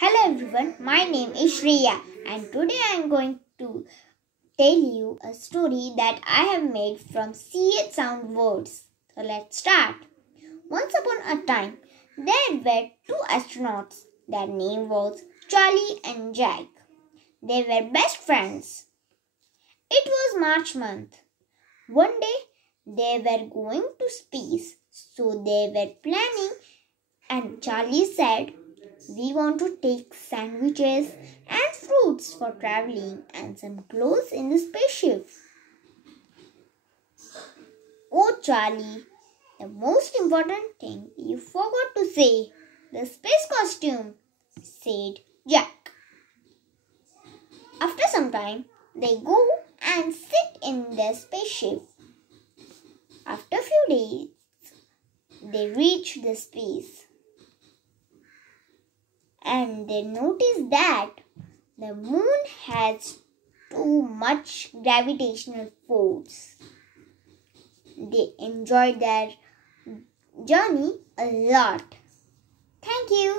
Hello everyone, my name is Shreya and today I am going to tell you a story that I have made from CH sound words. So let's start. Once upon a time, there were two astronauts. Their name was Charlie and Jack. They were best friends. It was March month. One day, they were going to space, so they were planning and Charlie said, "We want to take sandwiches and fruits for traveling and some clothes in the spaceship." "Oh, Charlie, the most important thing you forgot to say, the space costume," said Jack. After some time, they go and sit in the spaceship. After a few days, they reach the space. And they notice that the moon has too much gravitational force. They enjoyed their journey a lot. Thank you.